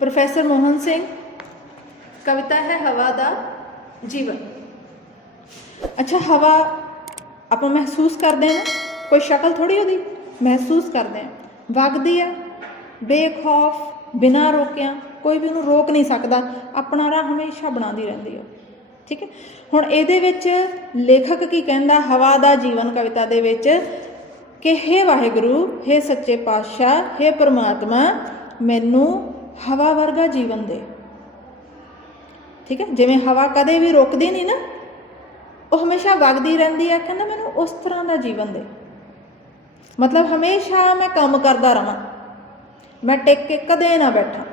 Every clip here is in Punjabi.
ਪ੍ਰੋਫੈਸਰ ਮੋਹਨ ਸਿੰਘ, ਕਵਿਤਾ ਹੈ ਹਵਾ ਦਾ ਜੀਵਨ। ਅੱਛਾ, ਹਵਾ ਆਪਾਂ ਮਹਿਸੂਸ ਕਰਦੇ ਹਾਂ ਕੋਈ ਸ਼ਕਲ ਥੋੜੀ ਉਹਦੀ? ਮਹਿਸੂਸ ਕਰਦੇ ਹਾਂ। ਵਗਦੀ ਆ, ਬੇਖੌਫ, ਬਿਨਾਂ ਰੋਕਿਆ, ਕੋਈ ਵੀ ਉਹਨੂੰ ਰੋਕ ਨਹੀਂ ਸਕਦਾ, ਆਪਣਾ ਰਾਹ ਹਮੇਸ਼ਾ ਬਣਾਉਂਦੀ ਰਹਿੰਦੀ ਹੈ ਠੀਕ ਹੈ? ਹੁਣ ਇਹਦੇ ਵਿੱਚ ਲੇਖਕ ਕੀ ਕਹਿੰਦਾ? ਹਵਾ ਦਾ ਜੀਵਨ ਕਵਿਤਾ ਦੇ ਵਿੱਚ ਕਿ ਹੇ ਵਾਹਿਗੁਰੂ, ਹੇ ਸੱਚੇ ਪਾਤਸ਼ਾਹ, ਹੇ ਪਰਮਾਤਮਾ, ਮੈਨੂੰ ਹਵਾ ਵਰਗਾ ਜੀਵਨ ਦੇ। ਠੀਕ ਹੈ? ਜਿਵੇਂ ਹਵਾ ਕਦੇ ਵੀ ਰੁਕਦੀ ਨਹੀਂ ਨਾ, ਉਹ ਹਮੇਸ਼ਾ ਵਗਦੀ ਰਹਿੰਦੀ ਹੈ। ਕਹਿੰਦਾ ਮੈਨੂੰ ਉਸ ਤਰ੍ਹਾਂ ਦਾ ਜੀਵਨ ਦੇ। ਮਤਲਬ ਹਮੇਸ਼ਾ ਮੈਂ ਕੰਮ ਕਰਦਾ ਰਵਾਂ। ਮੈਂ ਟਿਕ ਕੇ ਕਦੇ ਨਾ ਬੈਠਾਂ।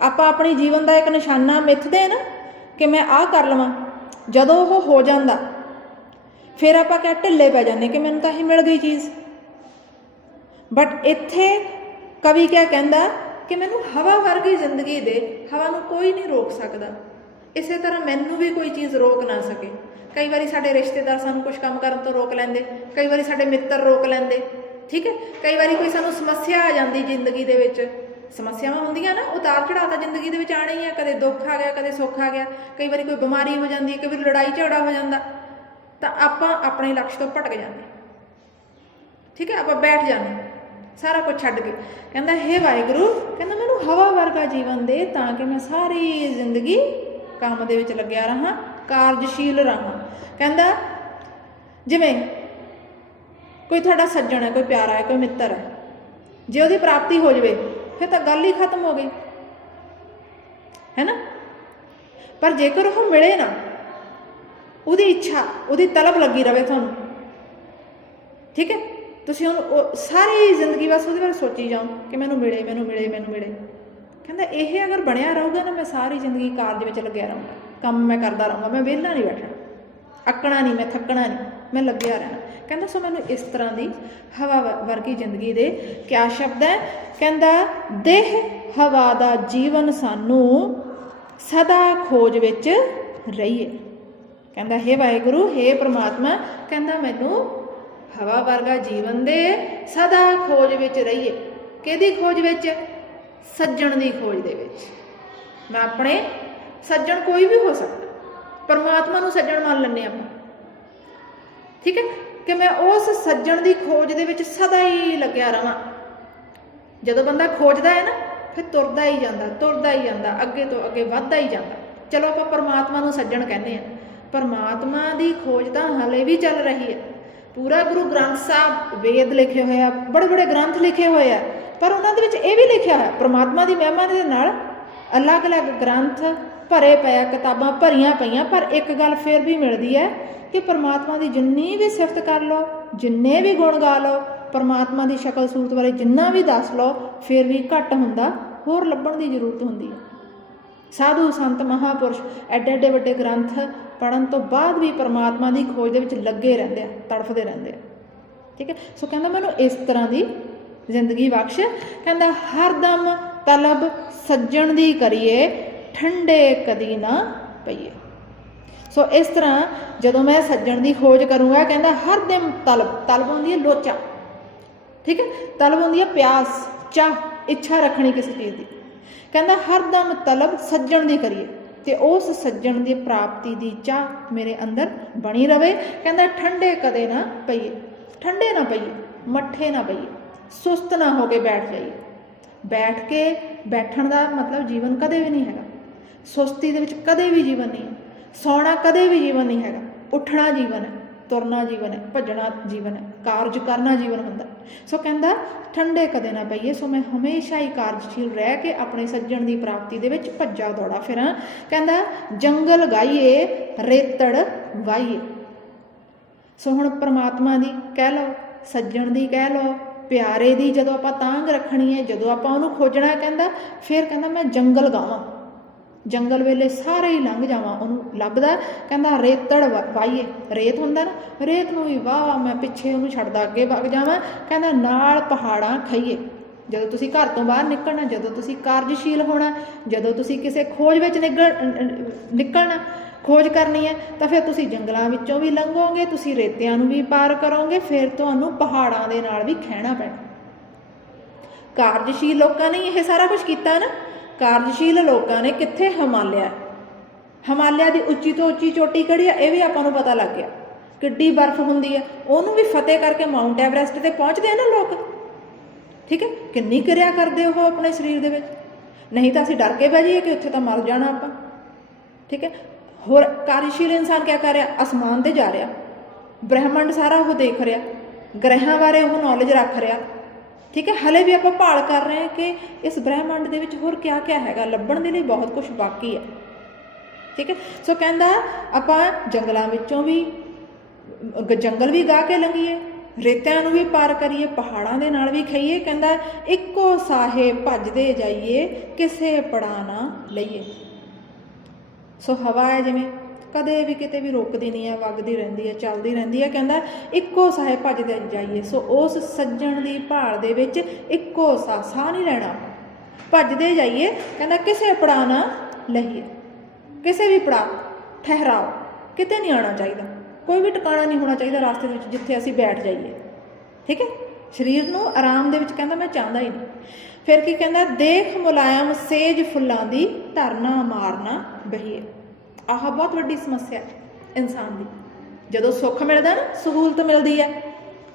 ਆਪਾਂ ਆਪਣੇ ਜੀਵਨ ਦਾ ਇੱਕ ਨਿਸ਼ਾਨਾ ਮਿੱਥਦੇ ਨਾ ਕਿ ਮੈਂ ਆਹ ਕਰ ਲਵਾਂ। ਜਦੋਂ ਉਹ ਹੋ ਜਾਂਦਾ, ਫਿਰ ਆਪਾਂ ਕਿਆ ਢਿੱਲੇ ਪੈ ਜਾਂਦੇ ਕਿ ਮੈਨੂੰ ਤਾਂ ਇਹ ਮਿਲ ਗਈ ਚੀਜ਼। ਬਟ ਇੱਥੇ ਕਵੀ ਕਿਆ ਕਹਿੰਦਾ ਕਿ ਮੈਨੂੰ ਹਵਾ ਵਰਗੀ ਜ਼ਿੰਦਗੀ ਦੇ, ਹਵਾ ਨੂੰ ਕੋਈ ਨਹੀਂ ਰੋਕ ਸਕਦਾ। ਇਸੇ ਤਰ੍ਹਾਂ ਮੈਨੂੰ ਵੀ ਕੋਈ ਚੀਜ਼ ਰੋਕ ਨਾ ਸਕੇ। ਕਈ ਵਾਰੀ ਸਾਡੇ ਰਿਸ਼ਤੇਦਾਰ ਸਾਨੂੰ ਕੁਝ ਕੰਮ ਕਰਨ ਤੋਂ ਰੋਕ ਲੈਂਦੇ, ਕਈ ਵਾਰੀ ਸਾਡੇ ਮਿੱਤਰ ਰੋਕ ਲੈਂਦੇ, ਠੀਕ ਹੈ? ਕਈ ਵਾਰੀ ਕੋਈ ਸਾਨੂੰ ਸਮੱਸਿਆ ਆ ਜਾਂਦੀ ਜ਼ਿੰਦਗੀ ਦੇ ਵਿੱਚ। ਸਮੱਸਿਆਵਾਂ ਹੁੰਦੀਆਂ ਨਾ, ਉਤਾਰ ਚੜਾਅ ਤਾਂ ਜ਼ਿੰਦਗੀ ਦੇ ਵਿੱਚ ਆਣਾ ਹੀ ਆ, ਕਦੇ ਦੁੱਖ ਆ ਗਿਆ, ਕਦੇ ਸੁੱਖ ਆ ਗਿਆ। ਕਈ ਵਾਰੀ ਕੋਈ ਬਿਮਾਰੀ ਹੋ ਜਾਂਦੀ ਹੈ, ਕਈ ਵਾਰੀ ਲੜਾਈ ਝਗੜਾ ਹੋ ਜਾਂਦਾ। ਤਾਂ ਆਪਾਂ ਆਪਣੇ ਲਕਸ਼ ਤੋਂ ਭਟਕ ਜਾਂਦੇ। ਠੀਕ ਹੈ? ਆਪਾਂ ਬੈਠ ਜਾਂਦੇ। ਸਾਰਾ ਕੁਝ ਛੱਡ ਕੇ। ਕਹਿੰਦਾ, ਹੇ ਵਾਹਿਗੁਰੂ, ਕਹਿੰਦਾ, ਮੈਨੂੰ ਹਵਾ ਵਰਗਾ ਜੀਵਨ ਦੇ ਤਾਂ ਕਿ ਮੈਂ ਸਾਰੀ ਜ਼ਿੰਦਗੀ ਕੰਮ ਦੇ ਵਿੱਚ ਲੱਗਿਆ ਰਹਾ, ਕਾਰਜਸ਼ੀਲ ਰਹਾ। ਕਹਿੰਦਾ, ਜਿਵੇਂ ਕੋਈ ਤੁਹਾਡਾ ਸੱਜਣ ਹੈ, ਕੋਈ ਪਿਆਰਾ ਹੈ, ਕੋਈ ਮਿੱਤਰ ਹੈ, ਜੇ ਉਹਦੀ ਪ੍ਰਾਪਤੀ ਹੋ ਜਵੇ, ਫਿਰ ਤਾਂ ਗੱਲ ਹੀ ਖਤਮ ਹੋ ਗਈ। ਹੈ ਨਾ ਪਰ ਜੇਕਰ ਉਹ ਮਿਲੇ ਨਾ, ਉਹਦੀ ਇੱਛਾ, ਉਹਦੀ ਤਲਬ ਲੱਗੀ ਰਵੇ ਤੁਹਾਨੂੰ। ਠੀਕ ਹੈ? ਤੁਸੀਂ ਉਹਨੂੰ ਉਹ ਸਾਰੀ ਜ਼ਿੰਦਗੀ ਬਸ ਉਹਦੇ ਬਾਰੇ ਸੋਚੀ ਜਾਓ ਕਿ ਮੈਨੂੰ ਮਿਲੇ ਮੈਨੂੰ ਮਿਲੇ ਮੈਨੂੰ ਮਿਲੇ। ਕਹਿੰਦਾ ਇਹ ਅਗਰ ਬਣਿਆ ਰਹੂਗਾ ਨਾ ਮੈਂ ਸਾਰੀ ਜ਼ਿੰਦਗੀ ਕਾਰਜ ਵਿੱਚ ਲੱਗਿਆ ਰਹੂੰਗਾ। ਕੰਮ ਮੈਂ ਕਰਦਾ ਰਹੂੰਗਾ, ਮੈਂ ਵਿਹਲਾ ਨਹੀਂ ਬੈਠਣਾ। ਅੱਕਣਾ ਨਹੀਂ, ਮੈਂ ਥੱਕਣਾ ਨਹੀਂ, ਮੈਂ ਲੱਗਿਆ ਰਹਿਣਾ। ਕਹਿੰਦਾ, ਸੋ ਮੈਨੂੰ ਇਸ ਤਰ੍ਹਾਂ ਦੀ ਹਵਾ ਵ- ਵਰਗੀ ਜ਼ਿੰਦਗੀ ਦੇ ਕਿਆ ਸ਼ਬਦ ਹੈ? ਕਹਿੰਦਾ, ਦੇਹ ਹਵਾ ਦਾ ਜੀਵਨ ਸਾਨੂੰ ਸਦਾ ਖੋਜ ਵਿੱਚ ਰਹੀਏ। ਕਹਿੰਦਾ, ਹੇ ਵਾਹਿਗੁਰੂ, ਹੇ ਪ੍ਰਮਾਤਮਾ। ਕਹਿੰਦਾ, ਮੈਨੂੰ ਹਵਾ ਵਰਗਾ ਜੀਵਨ ਦੇ ਸਦਾ ਖੋਜ ਵਿੱਚ ਰਹੀਏ। ਕਿਹਦੀ ਖੋਜ ਵਿੱਚ? ਸੱਜਣ ਦੀ ਖੋਜ ਦੇ ਵਿੱਚ। ਮੈਂ ਆਪਣੇ ਸੱਜਣ ਕੋਈ ਵੀ ਹੋ ਸਕਦਾ। ਪਰਮਾਤਮਾ ਨੂੰ ਸੱਜਣ ਮੰਨ ਲੈਂਦੇ ਆਪਾਂ। ਠੀਕ ਹੈ? ਕਿ ਮੈਂ ਉਸ ਸੱਜਣ ਦੀ ਖੋਜ ਦੇ ਵਿੱਚ ਸਦਾ ਹੀ ਲੱਗਿਆ ਰਵਾਂ। ਜਦੋਂ ਬੰਦਾ ਖੋਜਦਾ ਹੈ ਨਾ, ਫਿਰ ਤੁਰਦਾ ਹੀ ਜਾਂਦਾ, ਤੁਰਦਾ ਹੀ ਜਾਂਦਾ, ਅੱਗੇ ਤੋਂ ਅੱਗੇ ਵੱਧਦਾ ਹੀ ਜਾਂਦਾ। ਚਲੋ ਆਪਾਂ ਪਰਮਾਤਮਾ ਨੂੰ ਸੱਜਣ ਕਹਿੰਦੇ ਆ ਪਰਮਾਤਮਾ ਦੀ ਖੋਜ ਤਾਂ ਹਲੇ ਵੀ ਚੱਲ ਰਹੀ ਹੈ। ਪੂਰਾ ਗੁਰੂ ਗ੍ਰੰਥ ਸਾਹਿਬ ਵੇਦ ਲਿਖੇ ਹੋਏ ਆ, ਬੜੇ ਬੜੇ ਗ੍ਰੰਥ ਲਿਖੇ ਹੋਏ ਆ, ਪਰ ਉਹਨਾਂ ਦੇ ਵਿੱਚ ਇਹ ਵੀ ਲਿਖਿਆ ਹੋਇਆ, ਪਰਮਾਤਮਾ ਦੀ ਮਹਿਮਾ ਦੇ ਨਾਲ ਅਲੱਗ-ਅਲੱਗ ਗ੍ਰੰਥ ਭਰੇ ਪਏ ਕਿਤਾਬਾਂ ਭਰੀਆਂ ਪਈਆਂ, ਪਰ ਇੱਕ ਗੱਲ ਫੇਰ ਵੀ ਮਿਲਦੀ ਹੈ ਕਿ ਪਰਮਾਤਮਾ ਦੀ ਜਿੰਨੀ ਵੀ ਸਿਫਤ ਕਰ ਲਓ, ਜਿੰਨੇ ਵੀ ਗੁਣ ਗਾ ਲਓ, ਪਰਮਾਤਮਾ ਦੀ ਸ਼ਕਲ ਸੂਰਤ ਬਾਰੇ ਜਿੰਨਾ ਵੀ ਦੱਸ ਲਓ, ਫਿਰ ਵੀ ਘੱਟ ਹੁੰਦਾ, ਹੋਰ ਲੱਭਣ ਦੀ ਜ਼ਰੂਰਤ ਹੁੰਦੀ ਹੈ। ਸਾਧੂ ਸੰਤ ਮਹਾਪੁਰਸ਼ ਐਡੇ ਐਡੇ ਵੱਡੇ ਗ੍ਰੰਥ ਪੜਨ ਤੋਂ ਬਾਅਦ ਵੀ ਪਰਮਾਤਮਾ ਦੀ ਖੋਜ ਦੇ ਵਿੱਚ ਲੱਗੇ ਰਹਿੰਦੇ ਆ, ਤੜਫਦੇ ਰਹਿੰਦੇ ਆ। ਠੀਕ ਹੈ? ਸੋ ਕਹਿੰਦਾ ਮੈਨੂੰ ਇਸ ਤਰ੍ਹਾਂ ਦੀ ਜ਼ਿੰਦਗੀ ਬਖਸ਼। ਕਹਿੰਦਾ ਹਰਦਮ ਤਲਬ ਸੱਜਣ ਦੀ ਕਰੀਏ, ਠੰਡੇ ਕਦੀ ਨਾ ਪਈਏ। ਸੋ ਇਸ ਤਰ੍ਹਾਂ ਜਦੋਂ ਮੈਂ ਸੱਜਣ ਦੀ ਖੋਜ ਕਰੂੰਗਾ, ਕਹਿੰਦਾ, ਹਰ ਦਿਨ ਤਲਬ ਤਲਬ ਹੁੰਦੀ ਹੈ ਲੋਚਾ। ਠੀਕ ਹੈ? ਤਲਬ ਹੁੰਦੀ ਹੈ ਪਿਆਸ, ਚਾਹ, ਇੱਛਾ ਰੱਖਣੀ ਕਿਸੇ ਚੀਜ਼ ਦੀ। ਕਹਿੰਦਾ ਹਰਦਮ ਤਲਬ ਸੱਜਣ ਦੀ ਕਰੀਏ ਤੇ ਉਸ ਸੱਜਣ ਦੀ ਪ੍ਰਾਪਤੀ ਦੀ ਚਾਹ ਮੇਰੇ ਅੰਦਰ ਬਣੀ ਰਵੇ। ਕਹਿੰਦਾ, ਠੰਡੇ ਕਦੇ ਨਾ ਪਈਏ, ਠੰਡੇ ਨਾ ਪਈਏ, ਮੱਠੇ ਨਾ ਪਈਏ, ਸੁਸਤ ਨਾ ਹੋ ਕੇ ਬੈਠ ਜਾਈਏ। ਬੈਠ ਕੇ ਬੈਠਣ ਦਾ ਮਤਲਬ ਜੀਵਨ ਕਦੇ ਵੀ ਨਹੀਂ ਹੈਗਾ। ਸੁਸਤੀ ਦੇ ਵਿੱਚ ਕਦੇ ਵੀ ਜੀਵਨ ਨਹੀਂ ਹੈ। ਸੌਣਾ ਕਦੇ ਵੀ ਜੀਵਨ ਨਹੀਂ ਹੈਗਾ। ਉੱਠਣਾ ਜੀਵਨ ਹੈ। ਤੁਰਨਾ ਜੀਵਨ ਹੈ, ਭੱਜਣਾ ਜੀਵਨ ਹੈ, ਕਾਰਜ ਕਰਨਾ ਜੀਵਨ ਹੁੰਦਾ ਸੋ ਕਹਿੰਦਾ, ਠੰਡੇ ਕਦੇ ਨਾ ਪਈਏ, ਸੋ ਮੈਂ ਹਮੇਸ਼ਾ ਹੀ ਕਾਰਜਸ਼ੀਲ ਰਹਿ ਕੇ ਆਪਣੇ ਸੱਜਣ ਦੀ ਪ੍ਰਾਪਤੀ ਦੇ ਵਿੱਚ ਭੱਜਾ ਦੌੜਾ ਫਿਰਾਂ। ਕਹਿੰਦਾ, ਜੰਗਲ ਗਾਈਏ, ਰੇਤੜ ਵਾਈਏ। ਸੋ ਹੁਣ ਪ੍ਰਮਾਤਮਾ ਦੀ ਕਹਿ ਲਓ, ਸੱਜਣ ਦੀ ਕਹਿ ਲਓ, ਪਿਆਰੇ ਦੀ ਜਦੋਂ ਆਪਾਂ ਤਾਂਗ ਰੱਖਣੀ ਹੈ, ਜਦੋਂ ਆਪਾਂ ਉਹਨੂੰ ਖੋਜਣਾ ਕਹਿੰਦਾ, ਫਿਰ ਕਹਿੰਦਾ, ਮੈਂ ਜੰਗਲ ਗਾਵਾਂ। ਜੰਗਲ ਵੇਲੇ ਸਾਰੇ ਹੀ ਲੰਘ ਜਾਵਾਂ, ਉਹਨੂੰ ਲੱਗਦਾ ਕਹਿੰਦਾ ਰੇਤੜ ਵਾ- ਵਾਹੀਏ, ਰੇਤ ਹੁੰਦਾ ਨਾ, ਰੇਤ ਨੂੰ ਵੀ ਵਾਹ, ਮੈਂ ਪਿੱਛੇ ਉਹਨੂੰ ਛੱਡਦਾ, ਅੱਗੇ ਵਗ ਜਾਵਾਂ, ਕਹਿੰਦਾ ਨਾਲ ਪਹਾੜਾਂ ਖਈਏ ਜਦੋਂ ਤੁਸੀਂ ਘਰ ਤੋਂ ਬਾਹਰ ਨਿਕਲਣਾ, ਜਦੋਂ ਤੁਸੀਂ ਕਾਰਜਸ਼ੀਲ ਹੋਣਾ, ਜਦੋਂ ਤੁਸੀਂ ਕਿਸੇ ਖੋਜ ਵਿੱਚ ਨਿਕਲ, ਨਿਕਲਣਾ, ਖੋਜ ਕਰਨੀ ਹੈ, ਤਾਂ ਫਿਰ ਤੁਸੀਂ ਜੰਗਲਾਂ ਵਿੱਚੋਂ ਵੀ ਲੰਘੋਗੇ, ਤੁਸੀਂ ਰੇਤਿਆਂ ਨੂੰ ਵੀ ਪਾਰ ਕਰੋਗੇ, ਫਿਰ ਤੁਹਾਨੂੰ ਪਹਾੜਾਂ ਦੇ ਨਾਲ ਵੀ ਖਹਿਣਾ ਪੈਣਾ। ਕਾਰਜਸ਼ੀਲ ਲੋਕਾਂ ਨੇ ਇਹ ਸਾਰਾ ਕੁਝ ਕੀਤਾ ਨਾ। ਕਾਰਜਸ਼ੀਲ ਲੋਕਾਂ ਨੇ ਕਿੱਥੇ ਹਿਮਾਲਿਆ? ਹਿਮਾਲਿਆ ਦੀ ਉੱਚੀ ਤੋਂ ਉੱਚੀ ਚੋਟੀ ਕਿਹੜੀ ਆ? ਇਹ ਵੀ ਆਪਾਂ ਨੂੰ ਪਤਾ ਲੱਗ ਗਿਆ। ਕਿੱਡੀ ਬਰਫ਼ ਹੁੰਦੀ ਹੈ ਉਹਨੂੰ ਵੀ ਫਤਿਹ ਕਰਕੇ ਮਾਊਂਟ ਐਵਰੈਸਟ ਤੇ ਪਹੁੰਚਦੇ ਆ ਨਾ ਲੋਕ। ਠੀਕ ਹੈ? ਕਿੰਨੀ ਕਿਰਿਆ ਕਰਦੇ ਉਹ ਆਪਣੇ ਸਰੀਰ ਦੇ ਵਿੱਚ। ਨਹੀਂ ਤਾਂ ਅਸੀਂ ਡਰ ਕੇ ਬਹਿ ਜਾਈਏ ਕਿ ਉੱਥੇ ਤਾਂ ਮਰ ਜਾਣਾ ਆਪਾਂ। ਠੀਕ ਹੈ? ਹੋਰ ਕਾਰਜਸ਼ੀਲ ਇਨਸਾਨ ਕੀ ਕਰ ਰਿਹਾ? ਅਸਮਾਨ ਤੇ ਜਾ ਰਿਹਾ। ਬ੍ਰਹਿਮੰਡ ਸਾਰਾ ਉਹ ਦੇਖ ਰਿਹਾ। ਗ੍ਰਹਿਾਂ ਬਾਰੇ ਉਹ ਨੌਲੇਜ ਰੱਖ ਰਿਹਾ। ਠੀਕ ਹੈ, ਹਲੇ ਵੀ ਆਪਾਂ ਭਾਲ ਕਰ ਰਹੇ ਹਾਂ ਕਿ ਇਸ ਬ੍ਰਹਿਮੰਡ ਦੇ ਵਿੱਚ ਹੋਰ ਕਿਆ ਕਿਆ ਹੈਗਾ, ਲੱਭਣ ਦੇ ਲਈ ਬਹੁਤ ਕੁਝ ਬਾਕੀ ਹੈ। ਠੀਕ ਹੈ, ਸੋ ਕਹਿੰਦਾ ਆਪਾਂ ਜੰਗਲਾਂ ਵਿੱਚੋਂ ਵੀ ਜੰਗਲ ਵੀ ਗਾ ਕੇ ਲੰਘੀਏ, ਰੇਤਿਆਂ ਨੂੰ ਵੀ ਪਾਰ ਕਰੀਏ, ਪਹਾੜਾਂ ਦੇ ਨਾਲ ਵੀ ਖਈਏ, ਕਹਿੰਦਾ ਇੱਕੋ ਸਾਹੇ ਭੱਜਦੇ ਜਾਈਏ, ਕਿਸੇ ਪੜਾ ਨਾ ਲਈਏ। ਸੋ ਹਵਾ ਹੈ ਜਿਵੇਂ। ਕਦੇ ਵੀ ਕਿਤੇ ਵੀ ਰੁਕਦੀ ਨਹੀਂ ਹੈ, ਵਗਦੀ ਰਹਿੰਦੀ ਹੈ, ਚੱਲਦੀ ਰਹਿੰਦੀ ਹੈ, ਕਹਿੰਦਾ ਇੱਕੋ ਸਾਹੇ ਭੱਜਦੇ ਜਾਈਏ। ਸੋ ਉਸ ਸੱਜਣ ਦੀ ਭਾਲ ਦੇ ਵਿੱਚ ਇੱਕੋ ਸਾਹ ਸਾਹ ਨਹੀਂ ਲੈਣਾ। ਭੱਜਦੇ ਜਾਈਏ, ਕਹਿੰਦਾ ਕਿਸੇ ਪੜਾ ਨਾ ਲਈਏ। ਕਿਸੇ ਵੀ ਪੜਾ ਠਹਿਰਾਓ। ਕਿਤੇ ਨਹੀਂ ਆਉਣਾ ਚਾਹੀਦਾ। ਕੋਈ ਵੀ ਟਿਕਾਣਾ ਨਹੀਂ ਹੋਣਾ ਚਾਹੀਦਾ ਰਸਤੇ ਦੇ ਵਿੱਚ ਜਿੱਥੇ ਅਸੀਂ ਬੈਠ ਜਾਈਏ। ਠੀਕ ਹੈ? ਸਰੀਰ ਨੂੰ ਆਰਾਮ ਦੇ ਵਿੱਚ ਕਹਿੰਦਾ ਮੈਂ ਚਾਹੁੰਦਾ ਹੀ ਨਹੀਂ। ਫਿਰ ਕੀ ਕਹਿੰਦਾ, ਦੇਖ ਮੁਲਾਇਮ ਸੇਜ ਫੁੱਲਾਂ ਦੀ ਧਰਨਾ ਮਾਰਨਾ ਬਹੀਏ। ਆਹ ਬਹੁਤ ਵੱਡੀ ਸਮੱਸਿਆ ਹੈ ਇਨਸਾਨ ਦੀ। ਜਦੋਂ ਸੁੱਖ ਮਿਲਦਾ ਨਾ, ਸਹੂਲਤ ਮਿਲਦੀ ਹੈ,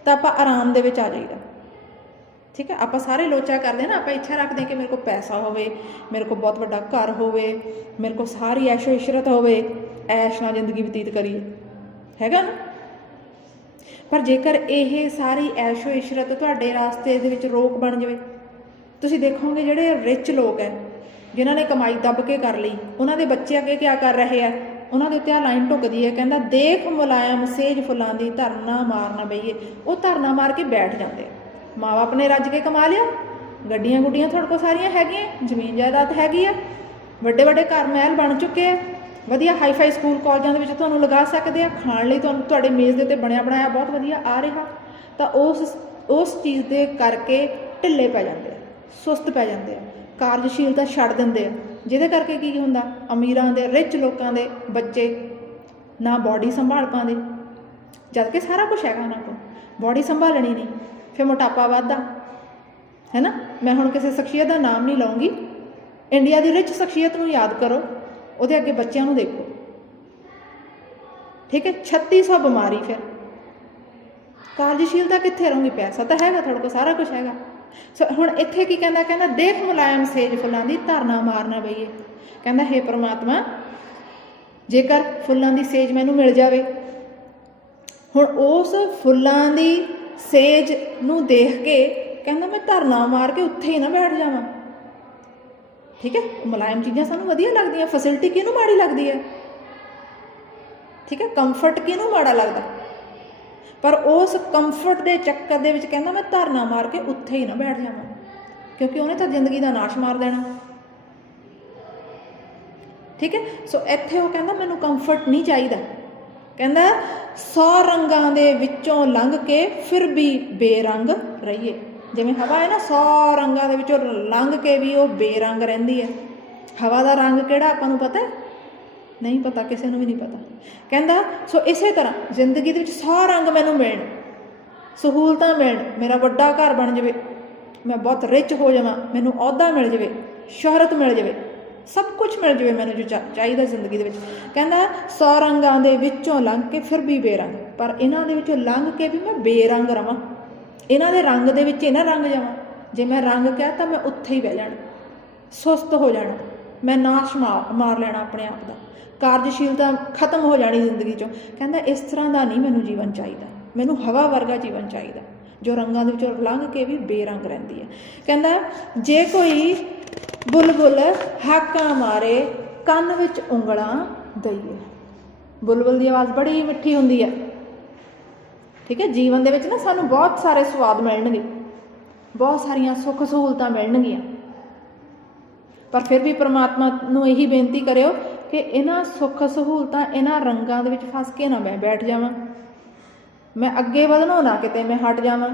ਤਾਂ ਆਪਾਂ ਆਰਾਮ ਦੇ ਵਿੱਚ ਆ ਜਾਈਦਾ। ਠੀਕ ਹੈ, ਆਪਾਂ ਸਾਰੇ ਲੋਚਾ ਕਰਦੇ ਹਾਂ ਨਾ, ਆਪਾਂ ਇੱਛਾ ਰੱਖਦੇ ਹਾਂ ਕਿ ਮੇਰੇ ਕੋਲ ਪੈਸਾ ਹੋਵੇ, ਮੇਰੇ ਕੋਲ ਬਹੁਤ ਵੱਡਾ ਘਰ ਹੋਵੇ, ਮੇਰੇ ਕੋਲ ਸਾਰੀ ਐਸ਼ੋ ਇਸ਼ਰਤ ਹੋਵੇ, ਐਸ਼ ਨਾਲ ਜ਼ਿੰਦਗੀ ਬਤੀਤ ਕਰੀਏ। ਹੈਗਾ ਨਾ? ਪਰ ਜੇਕਰ ਇਹ ਸਾਰੀ ਐਸ਼ੋ ਇਸ਼ਰਤ ਤੁਹਾਡੇ ਰਾਸਤੇ ਦੇ ਵਿੱਚ ਰੋਕ ਬਣ ਜਾਵੇ, ਤੁਸੀਂ ਦੇਖੋਗੇ ਜਿਹੜੇ ਰਿਚ ਲੋਕ ਹੈ ਜਿਨ੍ਹਾਂ ਨੇ ਕਮਾਈ ਦੱਬ ਕੇ ਕਰ ਲਈ, ਉਹਨਾਂ ਦੇ ਬੱਚੇ ਅੱਗੇ ਕੀ ਕਰ ਰਹੇ ਆ? ਉਹਨਾਂ ਦੇ ਉੱਤੇ ਆ ਲਾਈਨ ਢੁਕਦੀ ਹੈ, ਕਹਿੰਦਾ, ਦੇਖ ਮੁਲਾਇਮ ਸੇਜ ਫੁੱਲਾਂ ਦੀ ਧਰਨਾ ਮਾਰਨਾ ਬਈਏ। ਉਹ ਧਰਨਾ ਮਾਰ ਕੇ ਬੈਠ ਜਾਂਦੇ ਆ। ਮਾਂ-ਬਾਪ ਨੇ ਰੱਜ ਕੇ ਕਮਾ ਲਿਆ। ਗੱਡੀਆਂ ਗੁੱਡੀਆਂ ਤੁਹਾਡੇ ਕੋਲ ਸਾਰੀਆਂ ਹੈਗੀਆਂ, ਜ਼ਮੀਨ ਜਾਇਦਾਦ ਹੈਗੀ ਆ। ਵੱਡੇ ਵੱਡੇ ਘਰ ਮਹਿਲ ਬਣ ਚੁੱਕੇ ਆ। ਵਧੀਆ ਹਾਈ-ਫਾਈ ਸਕੂਲ ਕਾਲਜਾਂ ਦੇ ਵਿੱਚ ਤੁਹਾਨੂੰ ਲਗਾ ਸਕਦੇ ਆ। ਖਾਣ ਲਈ ਤੁਹਾਨੂੰ ਤੁਹਾਡੇ ਮੇਜ਼ ਦੇ ਉੱਤੇ ਬਣਿਆ ਬਣਾਇਆ ਬਹੁਤ ਵਧੀਆ ਆ ਰਿਹਾ। ਤਾਂ ਉਸ ਉਸ ਚੀਜ਼ ਦੇ ਕਰਕੇ ਢਿੱਲੇ ਪੈ ਜਾਂਦੇ ਆ, ਸੁਸਤ ਪੈ ਜਾਂਦੇ ਆ। ਕਾਰਜਸ਼ੀਲਤਾ ਛੱਡ ਦਿੰਦੇ ਆ। ਜਿਹਦੇ ਕਰਕੇ ਕੀ ਹੁੰਦਾ? ਅਮੀਰਾਂ ਦੇ, ਰਿਚ ਲੋਕਾਂ ਦੇ ਬੱਚੇ ਨਾ ਬਾਡੀ ਸੰਭਾਲ ਪਾਉਂਦੇ ਜਦ ਕਿ ਸਾਰਾ ਕੁਝ ਹੈਗਾ ਉਹਨਾਂ ਕੋਲ ਬਾਡੀ ਸੰਭਾਲਣੀ ਨਹੀਂ, ਫਿਰ ਮੋਟਾਪਾ ਵੱਧਦਾ। ਹੈ ਨਾ ਮੈਂ ਹੁਣ ਕਿਸੇ ਸ਼ਖਸੀਅਤ ਦਾ ਨਾਮ ਨਹੀਂ ਲਵਾਂਗੀ ਇੰਡੀਆ ਦੀ ਰਿਚ ਸ਼ਖਸੀਅਤ ਨੂੰ ਯਾਦ ਕਰੋ, ਉਹਦੇ ਅੱਗੇ ਬੱਚਿਆਂ ਨੂੰ ਦੇਖੋ। ਠੀਕ ਹੈ? 3600 ਬਿਮਾਰੀ ਫਿਰ। ਕਾਰਜਸ਼ੀਲਤਾ ਕਿੱਥੇ ਰਹੂਗੀ? ਪੈਸਾ ਤਾਂ ਹੈਗਾ ਤੁਹਾਡੇ ਕੋਲ, ਸਾਰਾ ਕੁਝ ਹੈਗਾ। ਸੋ ਹੁਣ ਇੱਥੇ ਕੀ ਕਹਿੰਦਾ? ਕਹਿੰਦਾ, ਦੇਖ ਮੁਲਾਇਮ ਸੇਜ ਫੁੱਲਾਂ ਦੀ ਧਰਨਾ ਮਾਰਨਾ ਬਈਏ ਕਹਿੰਦਾ, ਹੈ ਪ੍ਰਮਾਤਮਾ, ਜੇਕਰ ਫੁੱਲਾਂ ਦੀ ਸੇਜ ਮੈਨੂੰ ਮਿਲ ਜਾਵੇ, ਹੁਣ ਉਸ ਫੁੱਲਾਂ ਦੀ ਸੇਜ ਨੂੰ ਦੇਖ ਕੇ ਕਹਿੰਦਾ, ਮੈਂ ਧਰਨਾ ਮਾਰ ਕੇ ਉੱਥੇ ਹੀ ਨਾ ਬੈਠ ਜਾਵਾਂ। ਠੀਕ ਹੈ? ਮੁਲਾਇਮ ਚੀਜ਼ਾਂ ਸਾਨੂੰ ਵਧੀਆ ਲੱਗਦੀਆਂ। ਫੈਸਿਲਿਟੀ ਕਿਹਨੂੰ ਮਾੜੀ ਲੱਗਦੀ ਹੈ? ਠੀਕ ਹੈ? ਕੰਫਰਟ ਕਿਹਨੂੰ ਮਾੜਾ ਲੱਗਦਾ? ਪਰ ਉਸ ਕੰਫਰਟ ਦੇ ਚੱਕਰ ਦੇ ਵਿੱਚ ਕਹਿੰਦਾ ਮੈਂ ਧਰਨਾ ਮਾਰ ਕੇ ਉੱਥੇ ਹੀ ਨਾ ਬੈਠ ਜਾਵਾਂ, ਕਿਉਂਕਿ ਉਹਨੇ ਤਾਂ ਜ਼ਿੰਦਗੀ ਦਾ ਨਾਸ਼ ਮਾਰ ਦੇਣਾ। ਠੀਕ ਹੈ? ਸੋ ਇੱਥੇ ਉਹ ਕਹਿੰਦਾ ਮੈਨੂੰ ਕੰਫਰਟ ਨਹੀਂ ਚਾਹੀਦਾ। ਕਹਿੰਦਾ ਸੌ ਰੰਗਾਂ ਦੇ ਵਿੱਚੋਂ ਲੰਘ ਕੇ ਫਿਰ ਵੀ ਬੇਰੰਗ ਰਹੀਏ। ਜਿਵੇਂ ਹਵਾ ਹੈ ਨਾ ਸੌ ਰੰਗਾਂ ਦੇ ਵਿੱਚੋਂ ਲੰਘ ਕੇ ਵੀ ਉਹ ਬੇਰੰਗ ਰਹਿੰਦੀ ਹੈ। ਹਵਾ ਦਾ ਰੰਗ ਕਿਹੜਾ ਆਪਾਂ ਨੂੰ ਪਤਾ ਹੈ? ਨਹੀਂ ਪਤਾ, ਕਿਸੇ ਨੂੰ ਵੀ ਨਹੀਂ ਪਤਾ। ਕਹਿੰਦਾ, ਸੋ ਇਸੇ ਤਰ੍ਹਾਂ ਜ਼ਿੰਦਗੀ ਦੇ ਵਿੱਚ 100 ਰੰਗ ਮੈਨੂੰ ਮਿਲਣ। ਸਹੂਲਤਾਂ ਮਿਲਣ। ਮੇਰਾ ਵੱਡਾ ਘਰ ਬਣ ਜਾਵੇ। ਮੈਂ ਬਹੁਤ ਰਿਚ ਹੋ ਜਾਵਾਂ। ਮੈਨੂੰ ਅਹੁਦਾ ਮਿਲ ਜਾਵੇ। ਸ਼ੋਹਰਤ ਮਿਲ ਜਾਵੇ। ਸਭ ਕੁਝ ਮਿਲ ਜਾਵੇ ਮੈਨੂੰ ਜੋ ਚਾ- ਚਾਹੀਦਾ ਜ਼ਿੰਦਗੀ ਦੇ ਵਿੱਚ। ਕਹਿੰਦਾ ਸੌ ਰੰਗਾਂ ਦੇ ਵਿੱਚੋਂ ਲੰਘ ਕੇ ਫਿਰ ਵੀ ਬੇਰੰਗ। ਪਰ ਇਹਨਾਂ ਦੇ ਵਿੱਚੋਂ ਲੰਘ ਕੇ ਵੀ ਮੈਂ ਬੇਰੰਗ ਰਵਾਂ। ਇਹਨਾਂ ਦੇ ਰੰਗ ਦੇ ਵਿੱਚ ਹੀ ਨਾ ਰੰਗ ਜਾਵਾਂ। ਜੇ ਮੈਂ ਰੰਗ ਕਿਹਾ ਤਾਂ ਮੈਂ ਉੱਥੇ ਹੀ ਬਹਿ ਜਾਣਾ। ਸੁਸਤ ਹੋ ਜਾਣਾ। ਮੈਂ ਨਾਸ਼ ਮਾਰ ਮਾਰ ਲੈਣਾ ਆਪਣੇ ਆਪ ਦਾ। ਕਾਰਜਸ਼ੀਲਤਾ ਖਤਮ ਹੋ ਜਾਣੀ ਜ਼ਿੰਦਗੀ ਚੋਂ। ਕਹਿੰਦਾ, ਇਸ ਤਰ੍ਹਾਂ ਦਾ ਨਹੀਂ ਮੈਨੂੰ ਜੀਵਨ ਚਾਹੀਦਾ। ਮੈਨੂੰ ਹਵਾ ਵਰਗਾ ਜੀਵਨ ਚਾਹੀਦਾ। ਜੋ ਰੰਗਾਂ ਦੇ ਵਿੱਚੋਂ ਲੰਘ ਕੇ ਵੀ ਬੇਰੰਗ ਰਹਿੰਦੀ ਹੈ। ਕਹਿੰਦਾ, ਜੇ ਕੋਈ ਬੁਲਬੁਲ ਹਾਕਾਂ ਮਾਰੇ, ਕੰਨ ਵਿੱਚ ਉਂਗਲਾਂ ਦਈਏ। ਬੁਲਬੁਲ ਦੀ ਆਵਾਜ਼ ਬੜੀ ਮਿੱਠੀ ਹੁੰਦੀ ਹੈ। ਠੀਕ ਹੈ, ਜੀਵਨ ਦੇ ਵਿੱਚ ਨਾ ਸਾਨੂੰ ਬਹੁਤ ਸਾਰੇ ਸਵਾਦ ਮਿਲਣਗੇ। ਬਹੁਤ ਸਾਰੀਆਂ ਸੁੱਖ ਸਹੂਲਤਾਂ ਮਿਲਣਗੀਆਂ। ਪਰ ਫਿਰ ਵੀ ਪ੍ਰਮਾਤਮਾ ਨੂੰ ਇਹੀ ਬੇਨਤੀ ਕਰਿਓ ਕਿ ਇਹਨਾਂ ਸੁੱਖ ਸਹੂਲਤਾਂ ਇਹਨਾਂ ਰੰਗਾਂ ਦੇ ਵਿੱਚ ਫਸ ਕੇ ਨਾ ਮੈਂ ਬੈਠ ਜਾਵਾਂ। ਮੈਂ ਅੱਗੇ ਵਧਣੋਂ ਨਾ ਕਿਤੇ ਮੈਂ ਹਟ ਜਾਵਾਂ।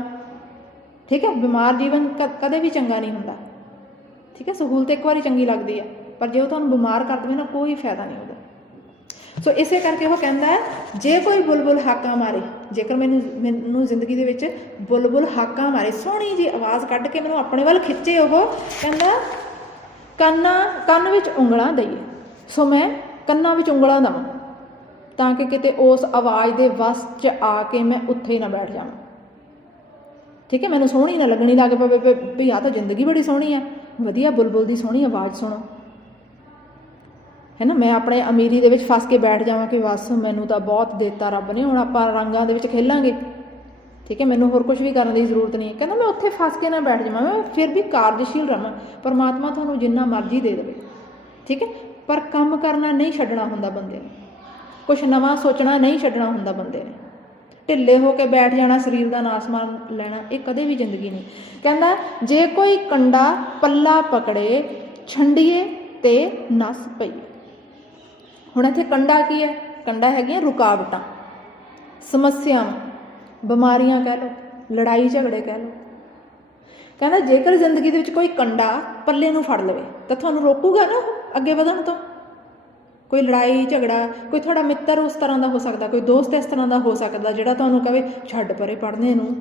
ਠੀਕ ਹੈ? ਬਿਮਾਰ ਜੀਵਨ ਕ- ਕਦੇ ਵੀ ਚੰਗਾ ਨਹੀਂ ਹੁੰਦਾ। ਠੀਕ ਹੈ? ਸਹੂਲਤ ਇੱਕ ਵਾਰੀ ਚੰਗੀ ਲੱਗਦੀ ਹੈ, ਪਰ ਜੇ ਉਹ ਤੁਹਾਨੂੰ ਬਿਮਾਰ ਕਰ ਦੇਵੇ ਨਾ ਕੋਈ ਫਾਇਦਾ ਨਹੀਂ ਉਹਦਾ। ਸੋ ਇਸੇ ਕਰਕੇ ਉਹ ਕਹਿੰਦਾ ਹੈ, ਜੇ ਕੋਈ ਬੁਲਬੁਲ ਹਾਕਾਂ ਮਾਰੇ, ਜੇਕਰ ਮੈਨੂੰ ਮੈਨੂੰ ਜ਼ਿੰਦਗੀ ਦੇ ਵਿੱਚ ਬੁਲਬੁਲ ਹਾਕਾਂ ਮਾਰੇ, ਸੋਹਣੀ ਜੀ ਆਵਾਜ਼ ਕੱਢ ਕੇ ਮੈਨੂੰ ਆਪਣੇ ਵੱਲ ਖਿੱਚੇ ਉਹ, ਕਹਿੰਦਾ ਕੰਨਾਂ, ਕੰਨ ਵਿੱਚ ਉਂਗਲਾਂ ਦਈਏ। ਸੋ ਮੈਂ ਕੰਨਾਂ ਵਿੱਚ ਉਂਗਲਾਂ ਦਵਾਂ ਤਾਂ ਕਿ ਕਿਤੇ ਉਸ ਆਵਾਜ਼ ਦੇ ਵਸ 'ਚ ਆ ਕੇ ਮੈਂ ਉੱਥੇ ਹੀ ਨਾ ਬੈਠ ਜਾਵਾਂ। ਠੀਕ ਹੈ, ਮੈਨੂੰ ਸੋਹਣੀ ਨਾ ਲੱਗਣੀ, ਲੱਗ ਪਵੇ ਵੀ- ਵੀ ਆ ਤਾਂ ਜ਼ਿੰਦਗੀ ਬੜੀ ਸੋਹਣੀ ਆ। ਵਧੀਆ ਬੁਲਬੁਲ ਦੀ ਸੋਹਣੀ ਆਵਾਜ਼ ਸੁਣੋ। ਹੈ ਨਾ, ਮੈਂ ਆਪਣੇ ਅਮੀਰੀ ਦੇ ਵਿੱਚ ਫਸ ਕੇ ਬੈਠ ਜਾਵਾਂ ਕਿ ਬਸ ਮੈਨੂੰ ਤਾਂ ਬਹੁਤ ਦਿੱਤਾ ਰੱਬ ਨੇ, ਹੁਣ ਆਪਾਂ ਰੰਗਾਂ ਦੇ ਵਿੱਚ ਖੇਲਾਂਗੇ। ਠੀਕ ਹੈ, ਮੈਨੂੰ ਹੋਰ ਕੁਝ ਵੀ ਕਰਨ ਦੀ ਜ਼ਰੂਰਤ ਨਹੀਂ ਹੈ। ਕਹਿੰਦਾ, ਮੈਂ ਉੱਥੇ ਫਸ ਕੇ ਨਾ ਬੈਠ ਜਾਵਾਂ, ਮੈਂ ਫਿਰ ਵੀ ਕਾਰਜਸ਼ੀਲ ਰਵਾਂ। ਪਰਮਾਤਮਾ ਤੁਹਾਨੂੰ ਜਿੰਨਾ ਮਰਜ਼ੀ ਦੇ ਦੇਵੇ, ਠੀਕ ਹੈ? ਪਰ ਕੰਮ ਕਰਨਾ ਨਹੀਂ ਛੱਡਣਾ ਹੁੰਦਾ ਬੰਦੇ ਨੇ। ਕੁਝ ਨਵਾਂ ਸੋਚਣਾ ਨਹੀਂ ਛੱਡਣਾ ਹੁੰਦਾ ਬੰਦੇ ਨੇ। ਢਿੱਲੇ ਹੋ ਕੇ ਬੈਠ ਜਾਣਾ, ਸਰੀਰ ਦਾ ਨਾਸ ਮਾਰ ਲੈਣਾ, ਇਹ ਕਦੇ ਵੀ ਜ਼ਿੰਦਗੀ ਨਹੀਂ। ਕਹਿੰਦਾ, ਜੇ ਕੋਈ ਕੰਡਾ ਪੱਲਾ ਪਕੜੇ, ਛੰਡੀਏ ਤੇ ਨਸ ਪਈ। ਹੁਣ ਇੱਥੇ ਕੰਡਾ ਕੀ ਹੈ? ਕੰਡਾ ਹੈਗੀਆਂ ਰੁਕਾਵਟਾਂ, ਸਮੱਸਿਆਵਾਂ। ਬਿਮਾਰੀਆਂ ਕਹਿ ਲਓ, ਲੜਾਈ ਝਗੜੇ ਕਹਿ ਲਓ। ਕਹਿੰਦਾ ਜੇਕਰ ਜ਼ਿੰਦਗੀ ਦੇ ਵਿੱਚ ਕੋਈ ਕੰਡਾ ਪੱਲੇ ਨੂੰ ਫੜ ਲਵੇ, ਤਾਂ ਤੁਹਾਨੂੰ ਰੋਕੂਗਾ ਨਾ ਅੱਗੇ ਵਧਣ ਤੋਂ? ਕੋਈ ਲੜਾਈ, ਝਗੜਾ, ਕੋਈ ਤੁਹਾਡਾ ਮਿੱਤਰ ਉਸ ਤਰ੍ਹਾਂ ਦਾ ਹੋ ਸਕਦਾ, ਕੋਈ ਦੋਸਤ ਇਸ ਤਰ੍ਹਾਂ ਦਾ ਹੋ ਸਕਦਾ, ਜਿਹੜਾ ਤੁਹਾਨੂੰ ਕਵੇ, ਛੱਡ ਪਰੇ ਪੜ੍ਹਨੇ ਨੂੰ।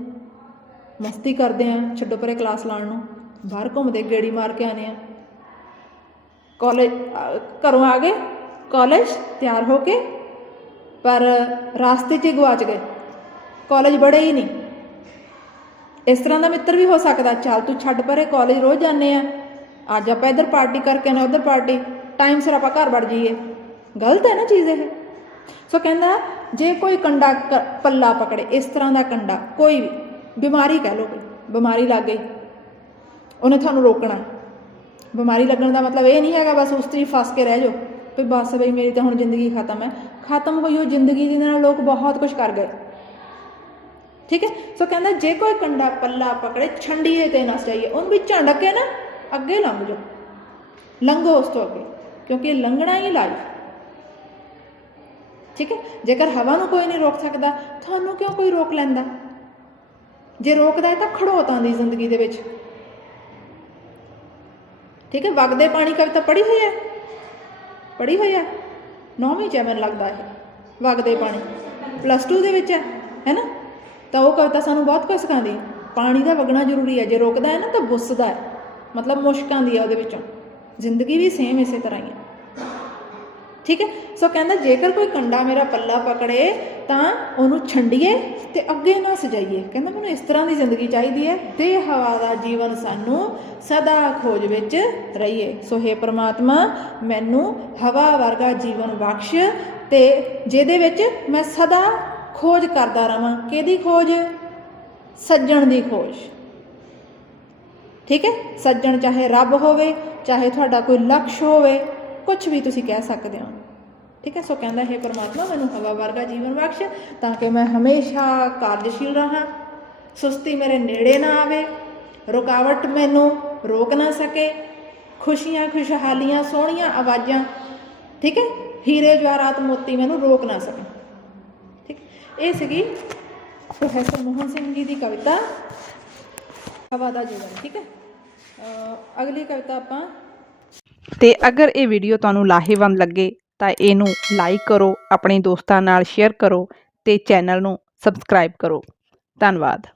ਮਸਤੀ ਕਰਦੇ ਆ, ਛੱਡੋ ਪਰੇ ਕਲਾਸ ਲਾਉਣ ਨੂੰ। ਬਾਹਰ ਘੁੰਮਦੇ, ਗੇੜੀ ਮਾਰ ਕੇ ਆਨੇ ਆ। ਕਾਲਜ ਘਰੋਂ ਆ ਗਏ, ਕਾਲਜ ਤਿਆਰ ਹੋ ਕੇ, ਪਰ ਰਾਸਤੇ 'ਚ ਹੀ ਗਵਾਚ ਗਏ। ਕਾਲਜ ਬੜੇ ਹੀ ਨਹੀਂ ਇਸ ਤਰ੍ਹਾਂ ਦਾ ਮਿੱਤਰ ਵੀ ਹੋ ਸਕਦਾ। ਚੱਲ ਤੂੰ ਛੱਡ ਪਰੇ ਕਾਲਜ ਰੋਜ਼ ਜਾਂਦੇ ਆ। ਅੱਜ ਆਪਾਂ ਇੱਧਰ ਪਾਰਟੀ ਕਰਕੇ ਨਾ ਉੱਧਰ ਪਾਰਟੀ। ਟਾਈਮ ਸਿਰ ਆਪਾਂ ਘਰ ਵੜ ਜਾਈਏ। ਗਲਤ ਹੈ ਨਾ ਚੀਜ਼ ਇਹ। ਸੋ ਕਹਿੰਦਾ, ਜੇ ਕੋਈ ਕੰਡਾ ਕ- ਪੱਲਾ ਪਕੜੇ, ਇਸ ਤਰ੍ਹਾਂ ਦਾ ਕੰਡਾ, ਕੋਈ ਵੀ ਬਿਮਾਰੀ ਕਹਿ ਲਓ ਕੋਈ, ਬਿਮਾਰੀ ਲੱਗ ਗਈ। ਉਹਨੇ ਤੁਹਾਨੂੰ ਰੋਕਣਾ। ਬਿਮਾਰੀ ਲੱਗਣ ਦਾ ਮਤਲਬ ਇਹ ਨਹੀਂ ਹੈਗਾ ਬਸ ਉਸ 'ਤੇ ਫਸ ਕੇ ਰਹਿ ਜਾਓ। ਵੀ ਬਸ ਬਈ ਮੇਰੀ ਤਾਂ ਹੁਣ ਜ਼ਿੰਦਗੀ ਖਤਮ ਹੈ। ਖਤਮ ਹੋਈ ਉਹ ਜ਼ਿੰਦਗੀ ਦੇ ਨਾਲ ਲੋਕ ਬਹੁਤ ਕੁਝ ਕਰ ਗਏ। ਠੀਕ ਹੈ? ਸੋ ਕਹਿੰਦਾ ਜੇ ਕੋਈ ਕੰਡਾ ਪੱਲਾ ਪਕੜੇ, ਛੰਡੀਏ ਤੇ ਨਸ ਜਾਈਏ ਉਹਨੂੰ ਵੀ ਝੰਡ ਕੇ ਨਾ ਅੱਗੇ ਲੰਘ ਜਾਓ। ਲੰਘੋ ਉਸ ਤੋਂ ਅੱਗੇ, ਕਿਉਂਕਿ ਲੰਘਣਾ ਹੀ ਲਾਈਫ ਠੀਕ ਹੈ? ਜੇਕਰ ਹਵਾ ਨੂੰ ਕੋਈ ਨਹੀਂ ਰੋਕ ਸਕਦਾ, ਤੁਹਾਨੂੰ ਕਿਉਂ ਕੋਈ ਰੋਕ ਲੈਂਦਾ? ਜੇ ਰੋਕਦਾ ਹੈ ਤਾਂ ਖੜੋਤਾਂ ਦੀ ਜ਼ਿੰਦਗੀ ਦੇ ਵਿੱਚ। ਠੀਕ ਹੈ? ਵਗਦੇ ਪਾਣੀ ਕਵਿਤਾ ਪੜ੍ਹੀ ਹੋਈ ਹੈ? ਪੜ੍ਹੀ ਹੋਈ ਹੈ? ਨੌਵੀਂ ਚ ਮੈਨੂੰ ਲੱਗਦਾ ਇਹ। ਵਗਦੇ ਪਾਣੀ। ਪਲੱਸ 2 ਦੇ ਵਿੱਚ ਹੈ। ਹੈ ਨਾ? ਤਾਂ ਉਹ ਕਵਿਤਾ ਸਾਨੂੰ ਬਹੁਤ ਕੁਝ ਸਿਖਾਉਂਦੀ। ਹੈ ਪਾਣੀ ਦਾ ਵਗਣਾ ਜ਼ਰੂਰੀ ਹੈ, ਜੇ ਰੁਕਦਾ ਹੈ ਨਾ ਤਾਂ ਬੁੱਸਦਾ ਹੈ। ਮਤਲਬ ਮੁਸ਼ਕ ਆਉਂਦੀ ਹੈ ਉਹਦੇ ਵਿੱਚੋਂ। ਜ਼ਿੰਦਗੀ ਵੀ ਸੇਮ ਇਸੇ ਤਰ੍ਹਾਂ ਹੀ ਹੈ। ਠੀਕ ਹੈ? ਸੋ ਕਹਿੰਦਾ, ਜੇਕਰ ਕੋਈ ਕੰਡਾ ਮੇਰਾ ਪੱਲਾ ਪਕੜੇ, ਤਾਂ ਉਹਨੂੰ ਛੰਡੀਏ ਤੇ ਅੱਗੇ ਨਾ ਸਜਾਈਏ। ਕਹਿੰਦਾ, ਮੈਨੂੰ ਇਸ ਤਰ੍ਹਾਂ ਦੀ ਜ਼ਿੰਦਗੀ ਚਾਹੀਦੀ ਹੈ। ਦੇ ਹਵਾ ਦਾ ਜੀਵਨ ਸਾਨੂੰ ਸਦਾ ਖੋਜ ਵਿੱਚ ਰਹੀਏ। ਸੋ हे ਪ੍ਰਮਾਤਮਾ, ਮੈਨੂੰ ਹਵਾ ਵਰਗਾ ਜੀਵਨ ਬਖਸ਼ ਤੇ ਜਿਹਦੇ ਵਿੱਚ ਮੈਂ ਸਦਾ ਖੋਜ ਕਰਦਾ ਰਵਾਂ। ਕਿਹਦੀ ਖੋਜ? ਸੱਜਣ ਦੀ ਖੋਜ। ਠੀਕ ਹੈ? ਸੱਜਣ ਚਾਹੇ ਰੱਬ ਹੋਵੇ, ਚਾਹੇ ਤੁਹਾਡਾ ਕੋਈ ਲਕਸ਼ ਹੋਵੇ ਕੁਝ ਵੀ ਤੁਸੀਂ ਕਹਿ ਸਕਦੇ ਹੋ। ਠੀਕ ਹੈ? ਸੋ ਕਹਿੰਦਾ, ਹੈ ਪਰਮਾਤਮਾ, ਮੈਨੂੰ ਹਵਾ ਵਰਗਾ ਜੀਵਨ ਬਖਸ਼ ਤਾਂ ਕਿ ਮੈਂ ਹਮੇਸ਼ਾ ਕਾਰਜਸ਼ੀਲ ਰਹਾ। ਸੁਸਤੀ ਮੇਰੇ ਨੇੜੇ ਨਾ ਆਵੇ, ਰੁਕਾਵਟ ਮੈਨੂੰ ਰੋਕ ਨਾ ਸਕੇ। ਖੁਸ਼ੀਆਂ, ਖੁਸ਼ਹਾਲੀਆਂ, ਸੋਹਣੀਆਂ ਆਵਾਜ਼ਾਂ, ਠੀਕ ਹੈ? ਹੀਰੇ, ਜਵਾਹਰਾਤ ਮੋਤੀ ਮੈਨੂੰ ਰੋਕ ਨਾ ਸਕੇ। ਇਹ ਸੀਗੀ ਪ੍ਰੋਫੈਸਰ ਮੋਹਨ ਸਿੰਘ ਜੀ ਦੀ ਕਵਿਤਾ, ਹਵਾ ਦਾ ਜੀਵਨ, ਠੀਕ ਹੈ? ਅਗਲੀ ਕਵਿਤਾ ਆਪਾਂ ਤੇ ਅਗਰ ਇਹ ਵੀਡੀਓ ਤੁਹਾਨੂੰ ਲਾਹੇਵੰਦ ਲੱਗੇ, ਤਾਂ ਇਹਨੂੰ ਲਾਈਕ ਕਰੋ, ਆਪਣੇ ਦੋਸਤਾਂ ਨਾਲ ਸ਼ੇਅਰ ਕਰੋ ਤੇ ਚੈਨਲ ਨੂੰ ਸਬਸਕ੍ਰਾਈਬ ਕਰੋ। ਧੰਨਵਾਦ।